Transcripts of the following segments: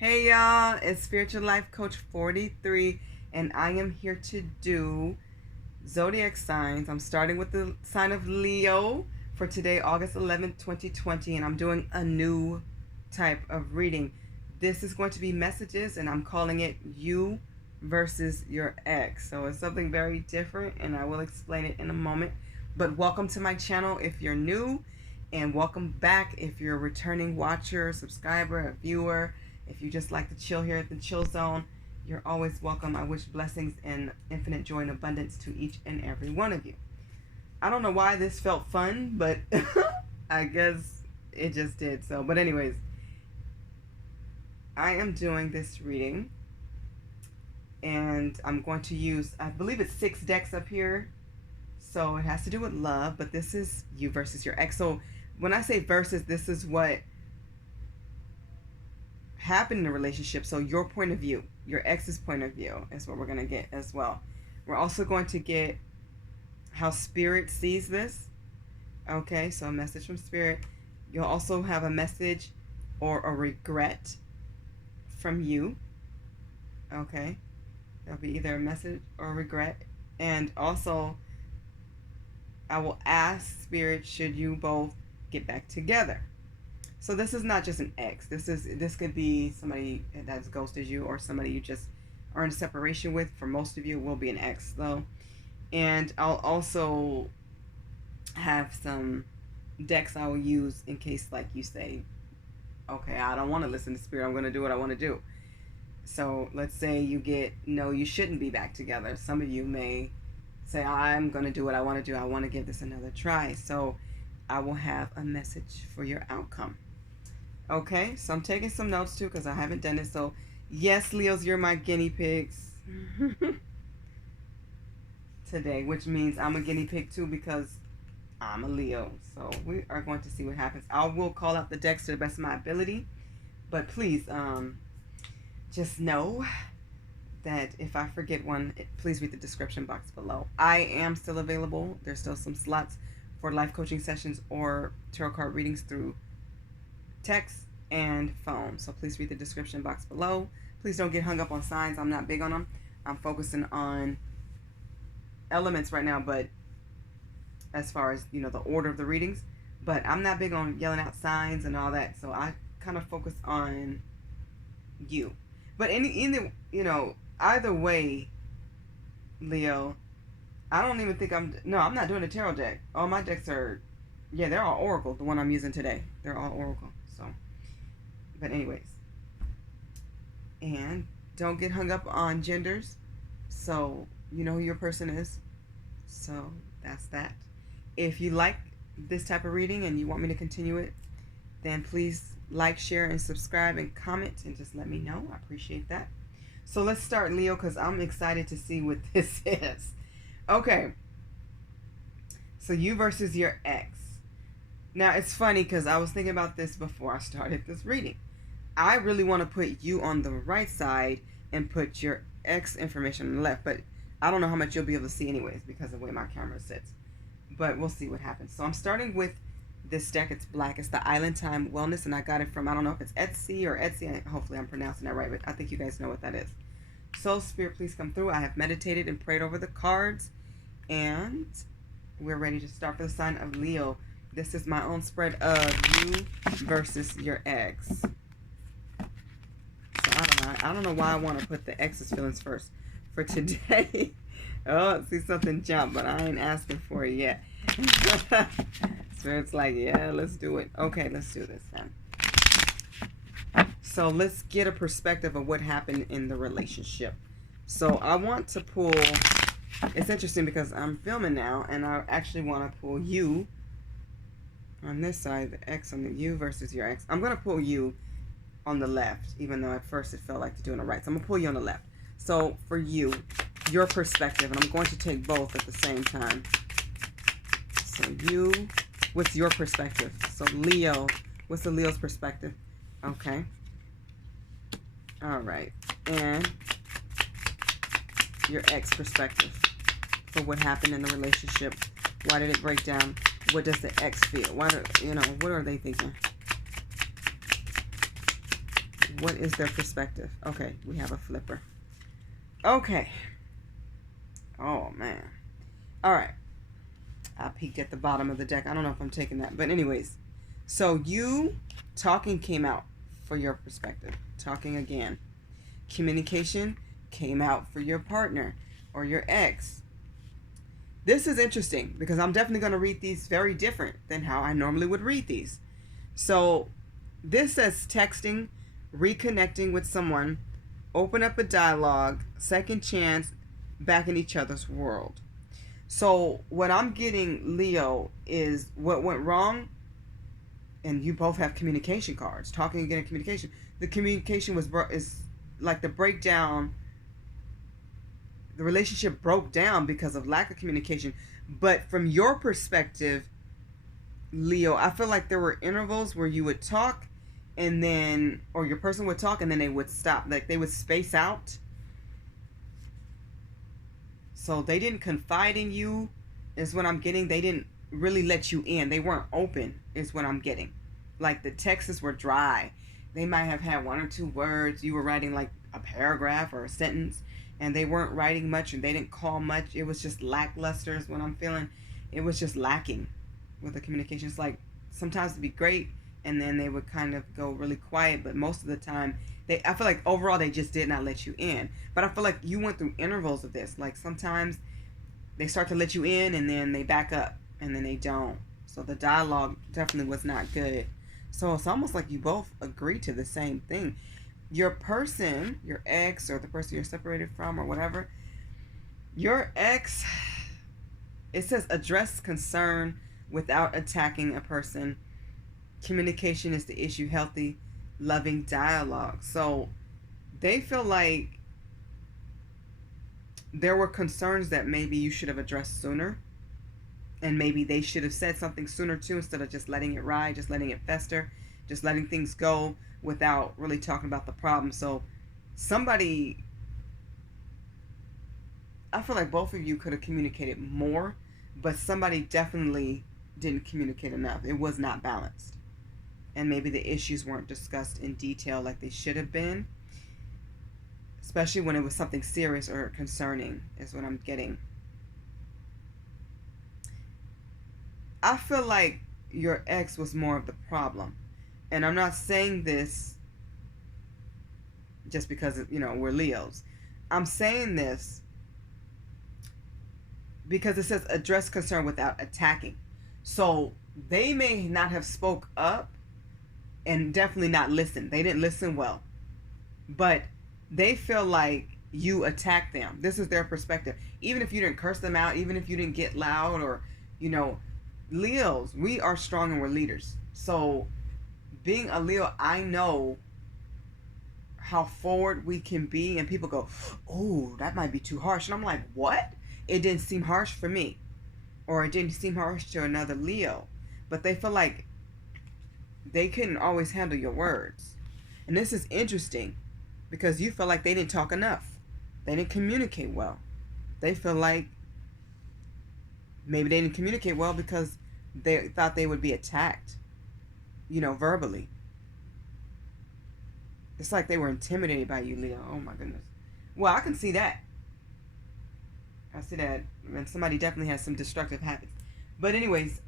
Hey y'all, it's Spiritual Life Coach 43, and I am here to do zodiac signs. I'm starting with the sign of Leo for today, August 11th, 2020, and I'm doing a new type of reading. This is going to be messages, and I'm calling it You versus Your Ex. So it's something very different, and I will explain it in a moment. But welcome to my channel if you're new, and welcome back if you're a returning watcher, subscriber, a viewer. If you just like to chill here at the chill zone, you're always welcome. I wish blessings and infinite joy and abundance to each and every one of you. I don't know why this felt fun, but I guess it just did. So, but anyways, I am doing this reading, and I'm going to use, I believe it's 6 decks up here. So it has to do with love, but this is you versus your ex. So when I say versus, this is what happened in a relationship. So your point of view, your ex's point of view is what we're going to get as well. We're also going to get how spirit sees this. Okay, so a message from spirit. You'll also have a message or a regret from you. Okay, there'll be either a message or a regret. And also I will ask spirit, should you both get back together? So this is not just an ex. This could be somebody that's ghosted you, or somebody you just are in separation with. For most of you, it will be an ex though. And I'll also have some decks I will use in case, like, you say, okay, I don't want to listen to spirit, I'm going to do what I want to do. So let's say you get, no, you shouldn't be back together. Some of you may say, I'm going to do what I want to do. I want to give this another try. So I will have a message for your outcome. Okay, so I'm taking some notes too because I haven't done it. So yes, Leos, you're my guinea pigs today, which means I'm a guinea pig too because I'm a Leo. So we are going to see what happens. I will call out the decks to the best of my ability, but please just know that if I forget one, please read the description box below. I am still available. There's still some slots for life coaching sessions or tarot card readings through text and phone. So please read the description box below. Please don't get hung up on signs. I'm not big on them. I'm focusing on elements right now, but as far as, you know, the order of the readings, but I'm not big on yelling out signs and all that. So I kind of focus on you. But either, you know, either way, Leo, I don't even think I'm not doing a tarot deck. All my decks are, yeah, they're all Oracle. The one I'm using today, they're all Oracle. So, but anyways, and don't get hung up on genders. So you know who your person is. So that's that. If you like this type of reading and you want me to continue it, then please like, share, and subscribe and comment and just let me know. I appreciate that. So let's start, Leo, because I'm excited to see what this is. Okay. So you versus your ex. Now, it's funny because I was thinking about this before I started this reading. I really want to put you on the right side and put your ex information on the left, but I don't know how much you'll be able to see anyways because of the way my camera sits. But we'll see what happens. So I'm starting with this deck. It's black. It's the Island Time Wellness, and I got it from, I don't know if it's Etsy or Etsy. Hopefully I'm pronouncing that right, but I think you guys know what that is. So Spirit, please come through. I have meditated and prayed over the cards, and we're ready to start for the sign of Leo. This is my own spread of you versus your ex. So I don't know why I want to put the ex's feelings first for today. Oh, see something jump, but I ain't asking for it yet. Spirit's like, yeah, let's do it. Okay, let's do this then. So let's get a perspective of what happened in the relationship. So I want to pull, it's interesting because I'm filming now, and I actually want to pull you on this side, the ex on the you versus your ex. I'm going to pull you on the left, even though at first it felt like to do on the right. So I'm going to pull you on the left. So for you, your perspective, and I'm going to take both at the same time. So you, what's your perspective? So Leo, what's the Leo's perspective? Okay. All right. And your ex perspective for what happened in the relationship. Why did it break down? What does the ex feel? Why do, you know, what are they thinking? What is their perspective? Okay, we have a flipper. Okay. Oh, man. All right. I peeked at the bottom of the deck. I don't know if I'm taking that. But anyways, so you talking came out for your perspective. Talking again. Communication came out for your partner or your ex. This is interesting because I'm definitely going to read these very different than how I normally would read these. So this says texting, reconnecting with someone, open up a dialogue, second chance, back in each other's world. So what I'm getting, Leo, is what went wrong, and you both have communication cards, talking again and communication. The communication is like the breakdown. The relationship broke down because of lack of communication. But from your perspective, Leo, I feel like there were intervals where you would talk and then, or your person would talk and then they would stop. Like they would space out. So they didn't confide in you, is what I'm getting. They didn't really let you in. They weren't open, is what I'm getting. Like the texts were dry. They might have had one or two words. You were writing like a paragraph or a sentence, and they weren't writing much and they didn't call much. It was just lackluster, is what I'm feeling. It was just lacking with the communication. It's like sometimes it'd be great, and then they would kind of go really quiet, but most of the time, I feel like overall they just did not let you in. But I feel like you went through intervals of this. Like sometimes they start to let you in and then they back up and then they don't. So the dialogue definitely was not good. So it's almost like you both agree to the same thing. Your person, your ex or the person you're separated from or whatever, your ex, it says address concern without attacking a person. Communication is the issue. Healthy, loving dialogue. So they feel like there were concerns that maybe you should have addressed sooner, and maybe they should have said something sooner too, instead of just letting it ride, just letting it fester, just letting things go without really talking about the problem. So somebody, I feel like both of you could have communicated more, but somebody definitely didn't communicate enough. It was not balanced. And maybe the issues weren't discussed in detail like they should have been, especially when it was something serious or concerning, is what I'm getting. I feel like your ex was more of the problem. And I'm not saying this just because, we're Leos. I'm saying this because it says address concern without attacking. So they may not have spoke up and definitely not listened. They didn't listen well. But they feel like you attacked them. This is their perspective. Even if you didn't curse them out, even if you didn't get loud or, Leos, we are strong and we're leaders. So being a Leo, I know how forward we can be, and people go, oh, that might be too harsh. And I'm like, what? It didn't seem harsh for me. Or it didn't seem harsh to another Leo. But they feel like they couldn't always handle your words. And this is interesting because you feel like they didn't talk enough. They didn't communicate well. They feel like maybe they didn't communicate well because they thought they would be attacked, verbally. It's like they were intimidated by you, Leo. Oh my goodness. Well, I can see that. I see that. And somebody definitely has some destructive habits. But anyways,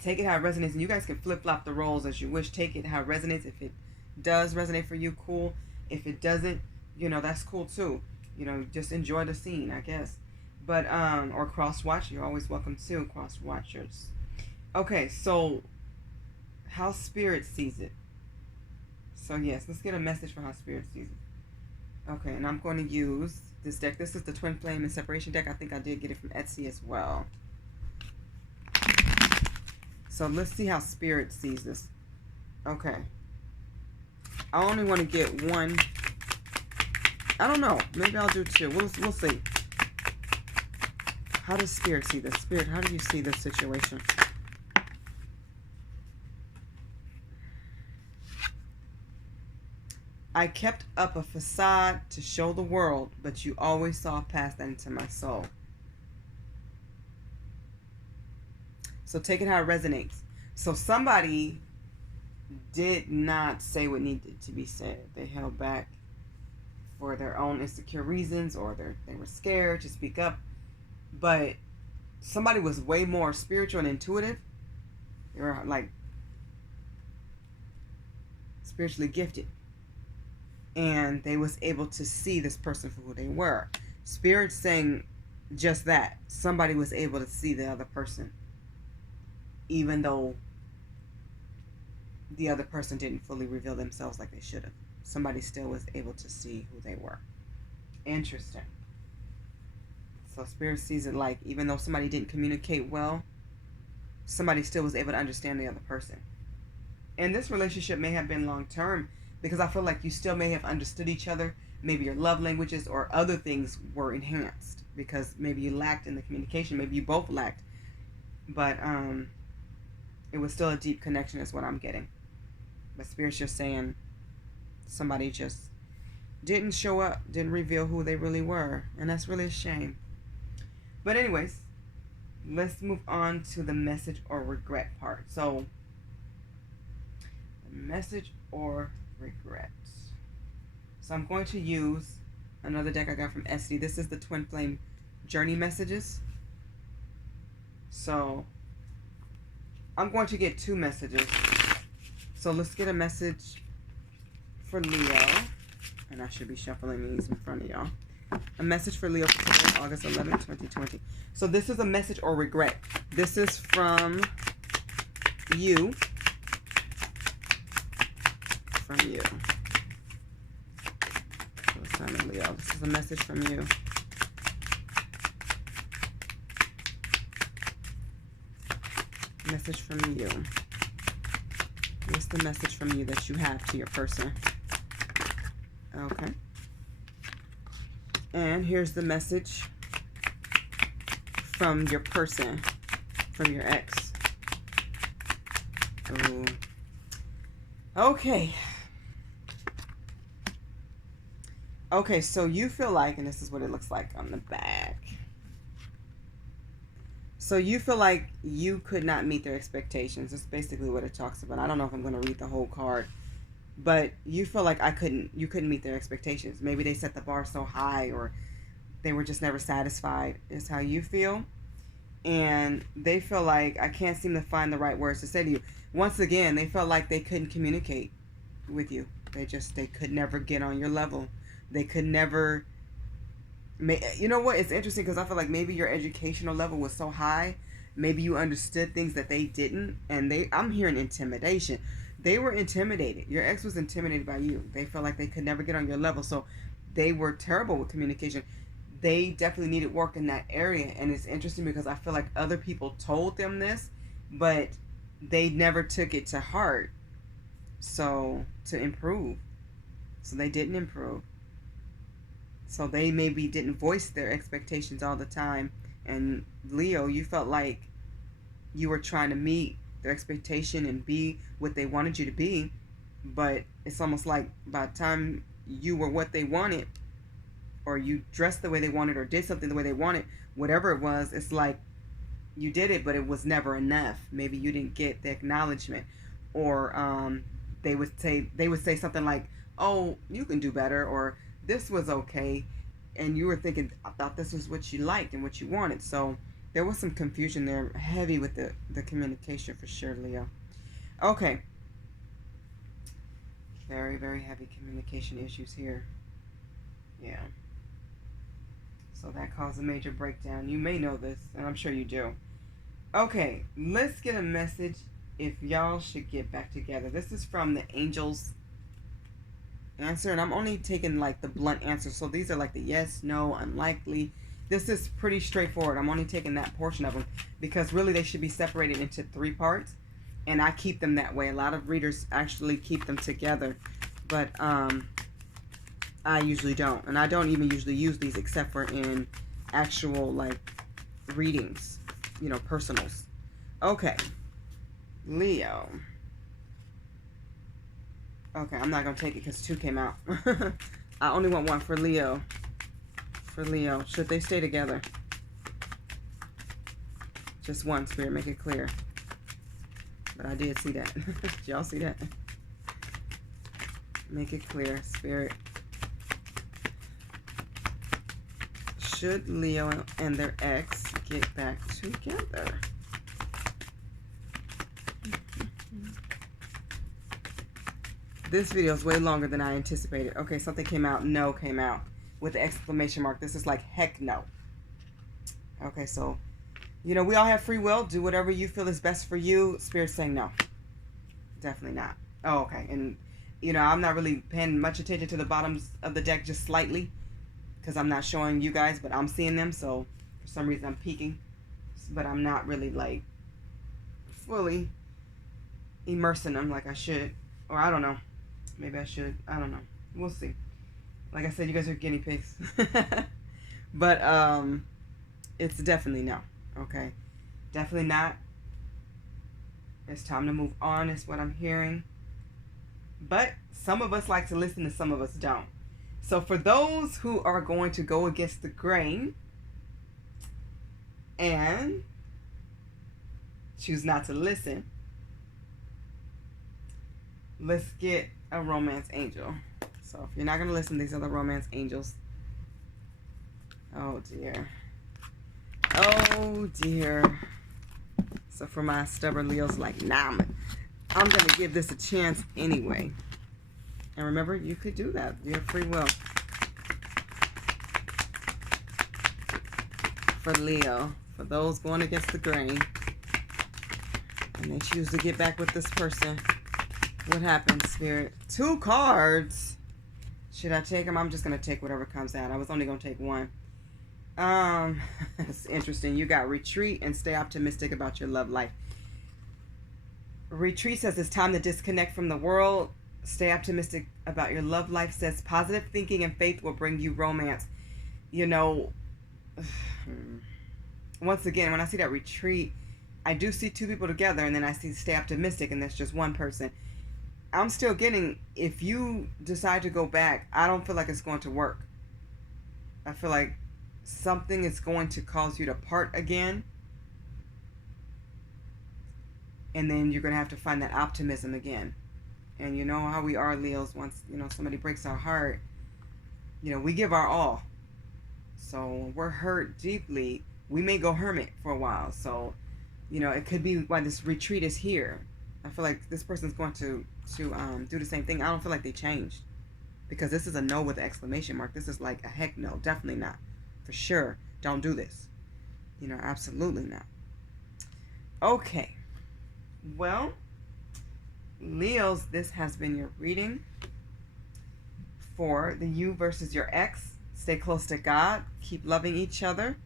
take it how it resonates. And you guys can flip-flop the roles as you wish. Take it how it resonates. If it does resonate for you, cool. If it doesn't, that's cool too. Just enjoy the scene, I guess. But, or cross-watch. You're always welcome to cross-watchers. Okay, so how Spirit sees it. So, yes, let's get a message for how Spirit sees it. Okay, and I'm going to use this deck. This is the Twin Flame and Separation deck. I think I did get it from Etsy as well. So let's see how Spirit sees this. Okay. I only want to get one. I don't know. Maybe I'll do two. We'll see. How does Spirit see this? Spirit, how do you see this situation? I kept up a facade to show the world, but you always saw past that into my soul. So take it how it resonates. So somebody did not say what needed to be said. They held back for their own insecure reasons, or they were scared to speak up. But somebody was way more spiritual and intuitive. They were like spiritually gifted, and they was able to see this person for who they were. Spirit saying just that. Somebody was able to see the other person, even though the other person didn't fully reveal themselves like they should have. Somebody still was able to see who they were. Interesting. So Spirit sees it like, even though somebody didn't communicate well, somebody still was able to understand the other person. And this relationship may have been long term, because I feel like you still may have understood each other. Maybe your love languages or other things were enhanced because maybe you lacked in the communication. Maybe you both lacked. But it was still a deep connection is what I'm getting. But Spirit's just saying somebody just didn't show up, didn't reveal who they really were. And that's really a shame. But anyways, let's move on to the message or regret part. So, message or regret. So I'm going to use another deck I got from SD. This is the Twin Flame Journey Messages. So I'm going to get 2 messages. So let's get a message for Leo. And I should be shuffling these in front of y'all. A message for Leo today, August 11, 2020. So this is a message or regret. This is from you. From you. So sign of Leo. This is a message from you. Message from you. What's the message from you that you have to your person? Okay. And here's the message from your person, from your ex. Ooh. Okay. Okay, so you feel like, and this is what it looks like on the back. So you feel like you could not meet their expectations. That's basically what it talks about. I don't know if I'm going to read the whole card, but you feel like you couldn't meet their expectations. Maybe they set the bar so high, or they were just never satisfied, is how you feel. And they feel like, I can't seem to find the right words to say to you. Once again, they felt like they couldn't communicate with you. They could never get on your level. They could never, you know what? It's interesting because I feel like maybe your educational level was so high, maybe you understood things that they didn't, and I'm hearing intimidation. They were intimidated. Your ex was intimidated by you. They felt like they could never get on your level, so they were terrible with communication. They definitely needed work in that area, and it's interesting because I feel like other people told them this, but they never took it to heart, so to improve. So they didn't improve. So they maybe didn't voice their expectations all the time. And Leo, you felt like you were trying to meet their expectation and be what they wanted you to be. But it's almost like by the time you were what they wanted, or you dressed the way they wanted, or did something the way they wanted, whatever it was, it's like you did it, but it was never enough. Maybe you didn't get the acknowledgement. Or they would say something like, oh, you can do better, or this was okay, and you were thinking, I thought this was what you liked and what you wanted. So there was some confusion there, heavy with the communication for sure, Leo. Okay. Very, very heavy communication issues here. Yeah. So that caused a major breakdown. You may know this, and I'm sure you do. Okay, let's get a message if y'all should get back together. This is from the Angels answer, and I'm only taking like the blunt answer, so these are like the yes, no, unlikely. This is pretty straightforward. I'm only taking that portion of them because really they should be separated into 3 parts, and I keep them that way. A lot of readers actually keep them together, but I usually don't, and I don't even usually use these except for in actual like readings, you know, personals. Okay, Leo. Okay, I'm not going to take it because 2 came out. I only want 1 for Leo. For Leo. Should they stay together? Just 1, Spirit. Make it clear. But I did see that. Did y'all see that? Make it clear, Spirit. Should Leo and their ex get back together? This video is way longer than I anticipated. Okay, something came out. No came out with the exclamation mark. This is like, heck no. Okay, so, you know, we all have free will. Do whatever you feel is best for you. Spirit's saying no. Definitely not. Oh, okay. And, you know, I'm not really paying much attention to the bottoms of the deck, just slightly, because I'm not showing you guys, but I'm seeing them. So, for some reason, I'm peeking. But I'm not really, like, fully immersing them like I should. Or I don't know. Maybe I should. I don't know. We'll see. Like I said, you guys are guinea pigs. But it's definitely no. Okay? Definitely not. It's time to move on is what I'm hearing. But some of us like to listen and some of us don't. So for those who are going to go against the grain and choose not to listen, let's get a romance angel. So if you're not going to listen, these are the romance angels. Oh dear. Oh dear. So for my stubborn Leos, like, nah, I'm going to give this a chance anyway. And remember, you could do that. You have free will. For Leo, for those going against the grain, and they choose to get back with this person, what happens, Spirit? 2 cards. Should I take them? I'm just going to take whatever comes out. I was only going to take one. It's interesting. You got retreat and stay optimistic about your love life. Retreat says it's time to disconnect from the world. Stay optimistic about your love life says positive thinking and faith will bring you romance. You know, once again, when I see that retreat, I do see 2 people together, and then I see stay optimistic, and that's just one person. I'm still getting, if you decide to go back, I don't feel like it's going to work. I feel like something is going to cause you to part again. And then you're going to have to find that optimism again. And you know how we are, Leos. Once, you know, somebody breaks our heart, you know, we give our all. So when we're hurt deeply, we may go hermit for a while. So, you know, it could be why this retreat is here. I feel like this person's going to do the same thing. I don't feel like they changed. Because this is a no with an exclamation mark. This is like a heck no. Definitely not. For sure. Don't do this. You know, absolutely not. Okay. Well, Leos, this has been your reading for the you versus your ex. Stay close to God. Keep loving each other.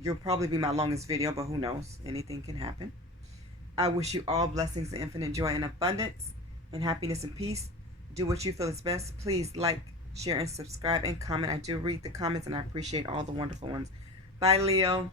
You'll probably be my longest video, but who knows? Anything can happen. I wish you all blessings and infinite joy and abundance and happiness and peace. Do what you feel is best. Please like, share, and subscribe and comment. I do read the comments and I appreciate all the wonderful ones. Bye, Leo.